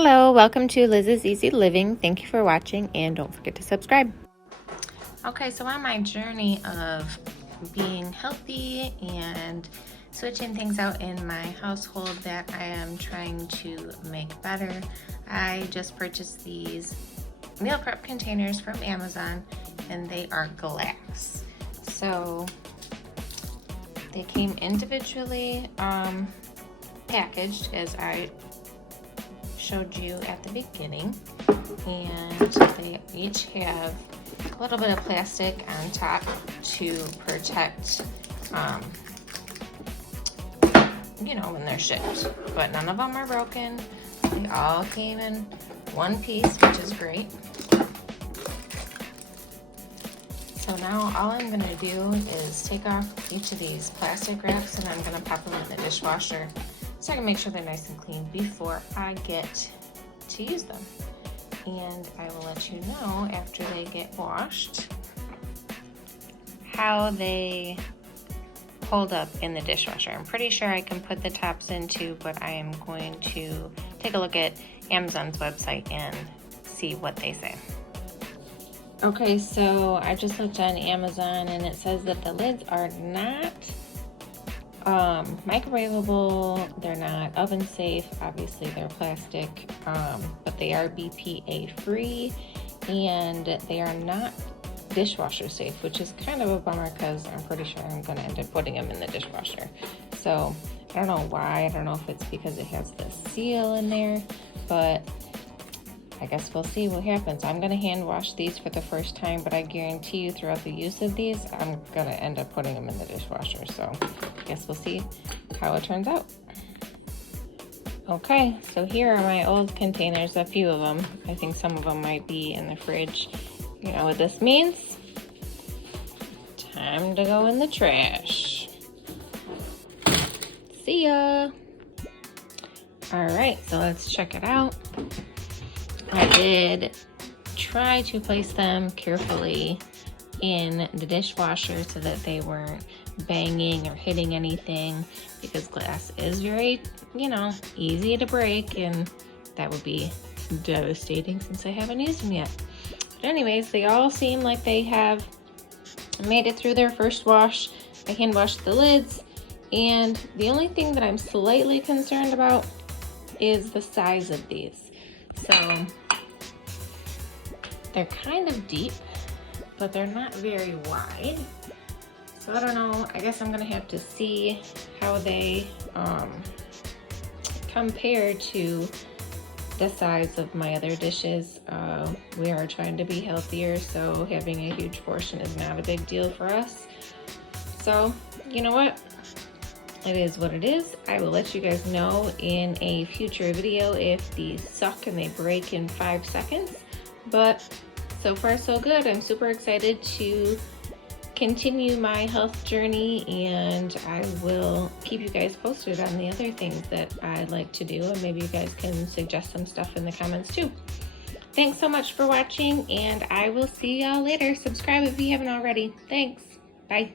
Hello, welcome to Liz's Easy Living. Thank you for watching and don't forget to subscribe. Okay, so on my journey of being healthy and switching things out in my household that I am trying to make better, I just purchased these meal prep containers from Amazon and they are glass. So they came individually packaged as I showed you at the beginning, and they each have a little bit of plastic on top to protect when they're shipped, but none of them are broken. They all came in one piece, which is great. So now all I'm going to do is take off each of these plastic wraps and I'm going to pop them in the dishwasher so I can make sure they're nice and clean before I get to use them. And I will let you know after they get washed how they hold up in the dishwasher. I'm pretty sure I can put the tops in too, but I am going to take a look at Amazon's website and see what they say. Okay, so I just looked on Amazon and it says that the lids are not microwavable, they're not oven safe, obviously they're plastic, but they are BPA free and they are not dishwasher safe, which is kind of a bummer because I'm pretty sure I'm going to end up putting them in the dishwasher. So I don't know why, I don't know if it's because it has the seal in there, but I guess we'll see what happens. I'm going to hand wash these for the first time, but I guarantee you throughout the use of these, I'm going to end up putting them in the dishwasher. So I guess we'll see how it turns out. Okay, so here are my old containers, a few of them. I think some of them might be in the fridge. You know what this means? Time to go in the trash. See ya. All right, so let's check it out. I did try to place them carefully in the dishwasher so that they weren't banging or hitting anything, because glass is very, easy to break, and that would be devastating since I haven't used them yet. But anyways, they all seem like they have made it through their first wash. I hand washed the lids, and the only thing that I'm slightly concerned about is the size of these. So they're kind of deep, but they're not very wide. So I don't know, I guess I'm gonna have to see how they compare to the size of my other dishes. We are trying to be healthier, so having a huge portion is not a big deal for us. So you know what? It is what it is. I will let you guys know in a future video if these suck and they break in 5 seconds. But so far so good. I'm super excited to continue my health journey, and I will keep you guys posted on the other things that I like to do, and maybe you guys can suggest some stuff in the comments too. Thanks so much for watching, and I will see y'all later. Subscribe if you haven't already. Thanks. Bye.